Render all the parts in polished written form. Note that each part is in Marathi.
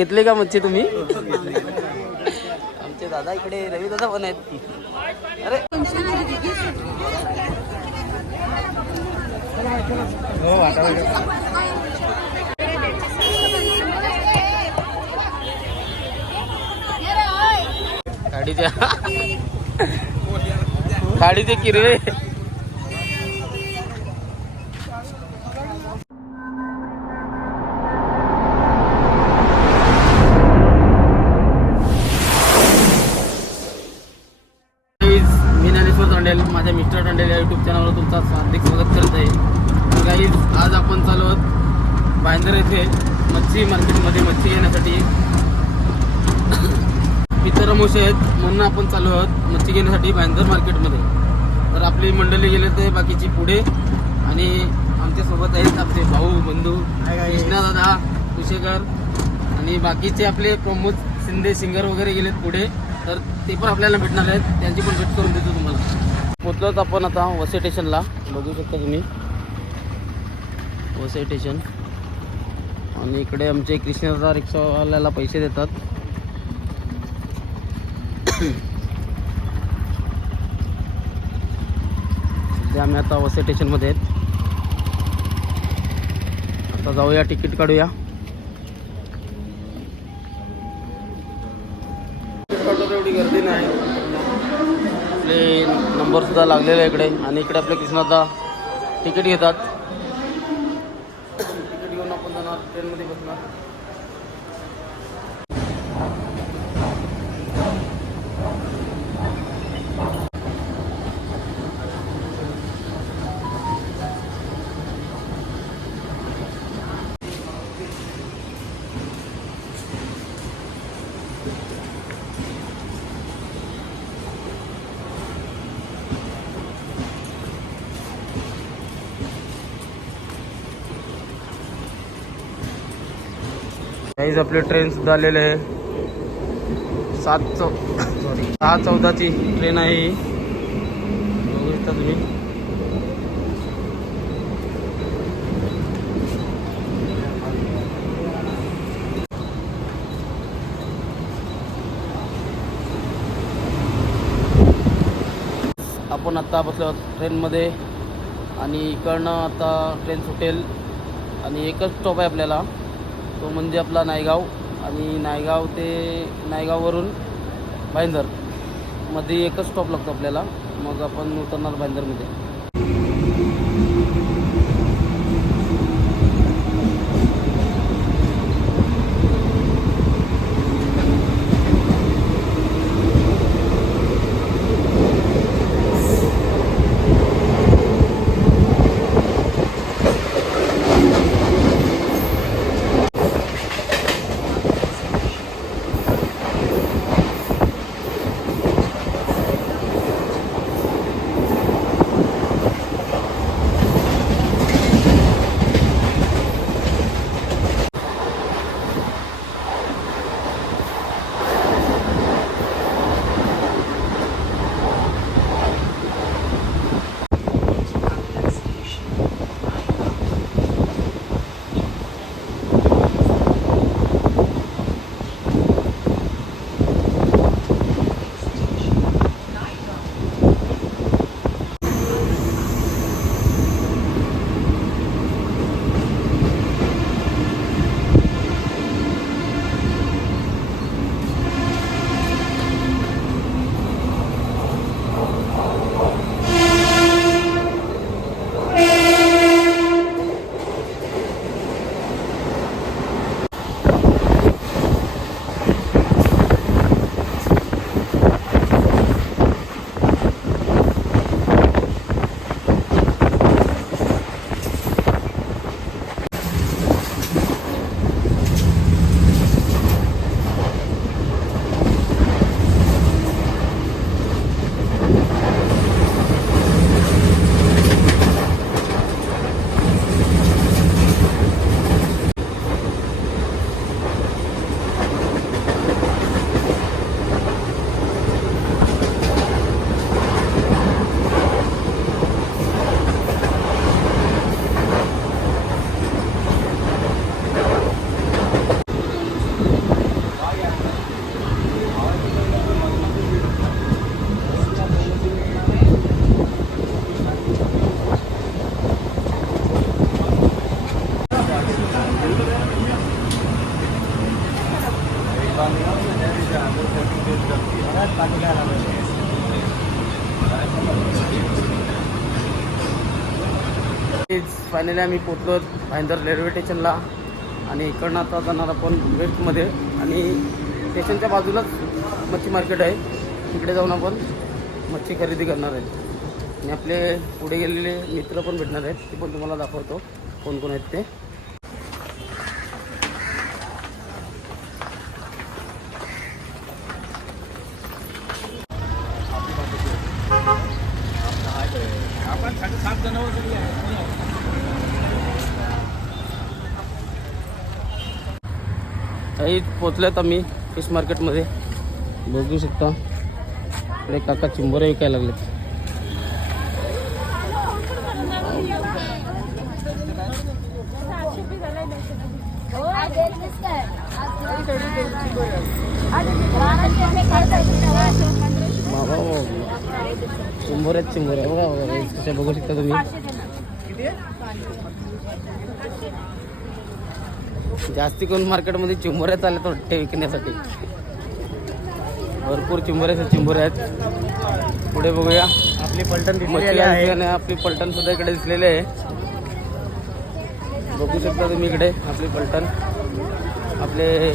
घेतले का मच्छी तुम्ही? आमचे दादा इकडे रवी दादा पण आहेत. अरे खाडीचे किरवे. माझ्या मिस्टर टंडेल या यूट्यूब चॅनलवर तुमचा हार्दिक स्वागत करत आहे. गाईज आज आपण चालू आहोत भाईंदर येथे मच्छी मार्केटमध्ये मच्छी घेण्यासाठी. मित्र मोठे आहेत म्हणून आपण चालू आहोत मच्छी घेण्यासाठी भाईंदर मार्केटमध्ये. तर आपली मंडळी गेले ते बाकीची पुढे आणि आमच्यासोबत आहेत आपले भाऊ बंधू कृष्णा दादा कुशेकर आणि बाकीचे आपले प्रमोद शिंदे सिंगर वगैरे गेलेत पुढे. तर ते पण आपल्याला भेटणार आहेत, त्यांची पण भेट करून देतो तुम्हाला. पोचलोत आपण आता वसई स्टेशनला. बघू शकता तुम्ही वसई स्टेशन. आणि इकडे आमचे कृष्णदादा रिक्षावाल्याला पैसे देतात. सध्या आम्ही आता वसई स्टेशनमध्ये आहेत. आता जाऊया तिकीट काढूया. एवढी गर्दी नाही. आपले नंबर सुद्धा लागलेले आहे इकडे. आणि इकडे आपले कृष्णदादा तिकीट घेतात. तिकीट घेऊन आपण जाणार ट्रेनमध्ये बसणार. काहीच आपली ट्रेन सुद्धा आलेली आहे. 6:14ची ट्रेन आहे ही. बघू शकता तुम्ही. आपण आता बसलो ट्रेनमध्ये आणि इकडनं आता ट्रेन सुटेल आणि एकच स्टॉप आहे आपल्याला, तो म्हणजे आपला नायगाव. आणि नायगाववरून भाईंदर मध्ये एकच स्टॉप लागतो आपल्याला. मग आपण उतरणार भाईंदरमध्ये. फायनली आम्ही पोचलो भाईंदर रेल्वे स्टेशनला आणि इकडनं आता जाणार आपण वेस्टमध्ये आणि स्टेशनच्या बाजूलाच मच्छी मार्केट आहे, तिकडे जाऊन आपण मच्छी खरेदी करणार आहेत आणि आपले पुढे गेलेले मित्र पण भेटणार आहेत, ते पण तुम्हाला दाखवतो कोण कोण आहेत ते. काही पोचल्यात आम्ही फिश मार्केटमध्ये, बघू शकता इकडे काका चिंबोरे विकायला लागलेत. बाबा चिंबोरे चिंबोरे बघा कशा बघू शकता तुम्ही. जास्ती करून मार्केटमध्ये चिंबोऱ्या चालत वाटते विकण्यासाठी, भरपूर चिंबोरे आहेत. पुढे बघूया आपली पलटण, आपली पलटण सुद्धा इकडे दिसलेले आहे, बघू शकता तुम्ही. इकडे आपली पलटण, आपले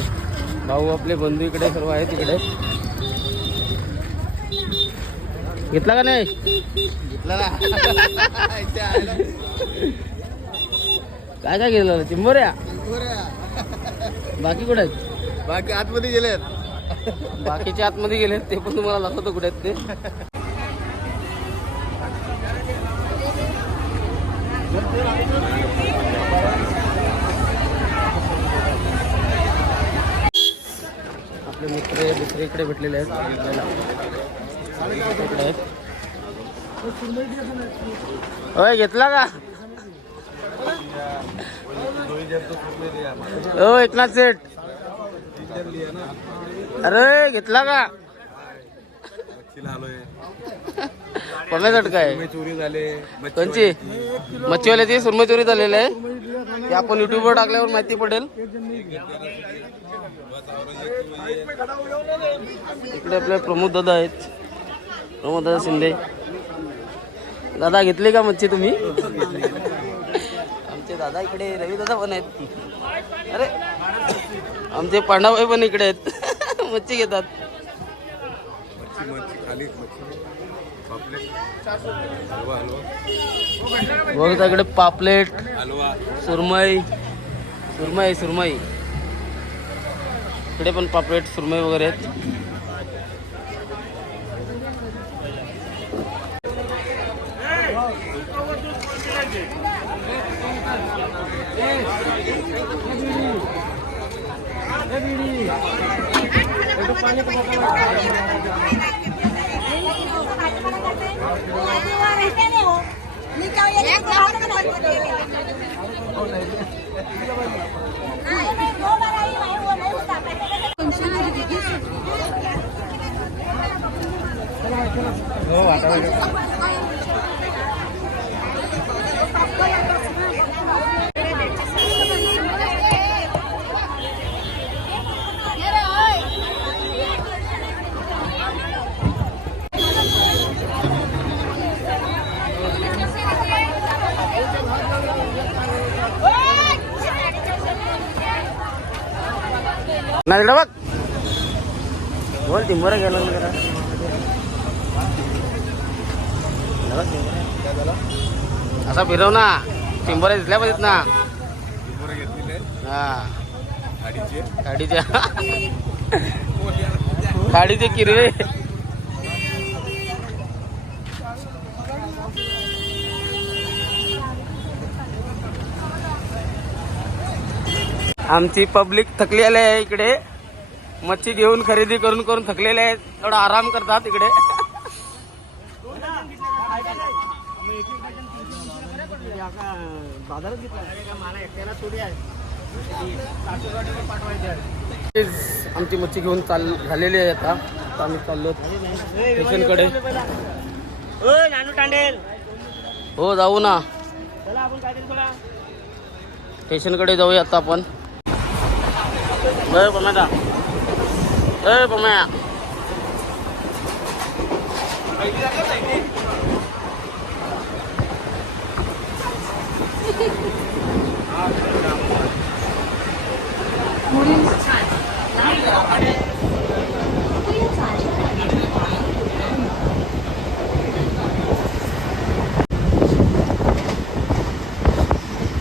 भाऊ आपले बंधू इकडे सर्व आहेत. इकडे घेतला का नाही? घेतला ना. काय काय घेतलं? चिंबोऱ्या. बाकी कुठे आहेत? बाकी आतमध्ये गेलेत. बाकीचे आतमध्ये गेलेत, ते पण तुम्हाला दाखवतो कुठे आहेत ते. आपले मित्र दुसरीकडे भेटलेले आहेत, इकडे आहेत. होय घेतला का? हो एकनाथ सेठ, अरे घेतला का? कोणासाठी काय चोरी झाले? कोणची मच्छीवाल्याची सुरमई चोरी झालेली आहे, ते आपण युट्यूबवर टाकल्यावर माहिती पडेल. इकडे आपले प्रमोद दादा आहेत, प्रमोद दादा शिंदे. दादा घेतली का मच्छी तुम्ही? आमचे दादा इकडे, रवी दादा पण आहेत. अरे आमचे पांडवभाई पण इकडे आहेत, मच्छी घेतात. बघता इकडे पापलेट, सुरमई सुरमई सुरमई इकडे पण पापलेट सुरमई वगैरे आहेत. ना बघ बोल चिंबोऱ्या गेला असा फिरव ना, चिंबोऱ्या दिसल्या पाहिजेत ना. हा गाडीच्या गाडीचे किरवे. आमची पब्लिक थकलेली आहे, इकडे मच्छी घेऊन खरेदी करून करून थकलेले आहेत, थोडा आराम करतात इकडे. आमची मच्छी घेऊन झालेली आहे. आता आम्ही चाललो स्टेशनकडे. हो जाऊ ना, स्टेशनकडे जाऊया आता आपण. बरं कोणाला ए Pamya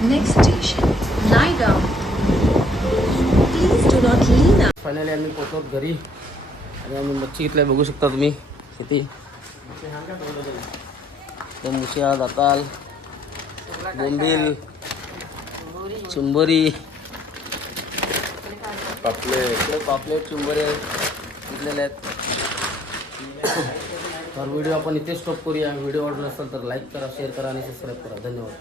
Next station, Naidam. Please do not lean out. Finally आम्ही पोहोचलो घरी आणि आम्ही मच्छी घेतल्या बघू शकता तुम्ही किती मुशिया दाताल बोंबील चिंबोरी पापलेट चिंबोरे घेतलेले आहेत. तर व्हिडिओ आपण इथे स्टॉप करूया. व्हिडिओ आवडला असेल तर लाईक करा, शेअर करा आणि सबस्क्राईब करा. धन्यवाद.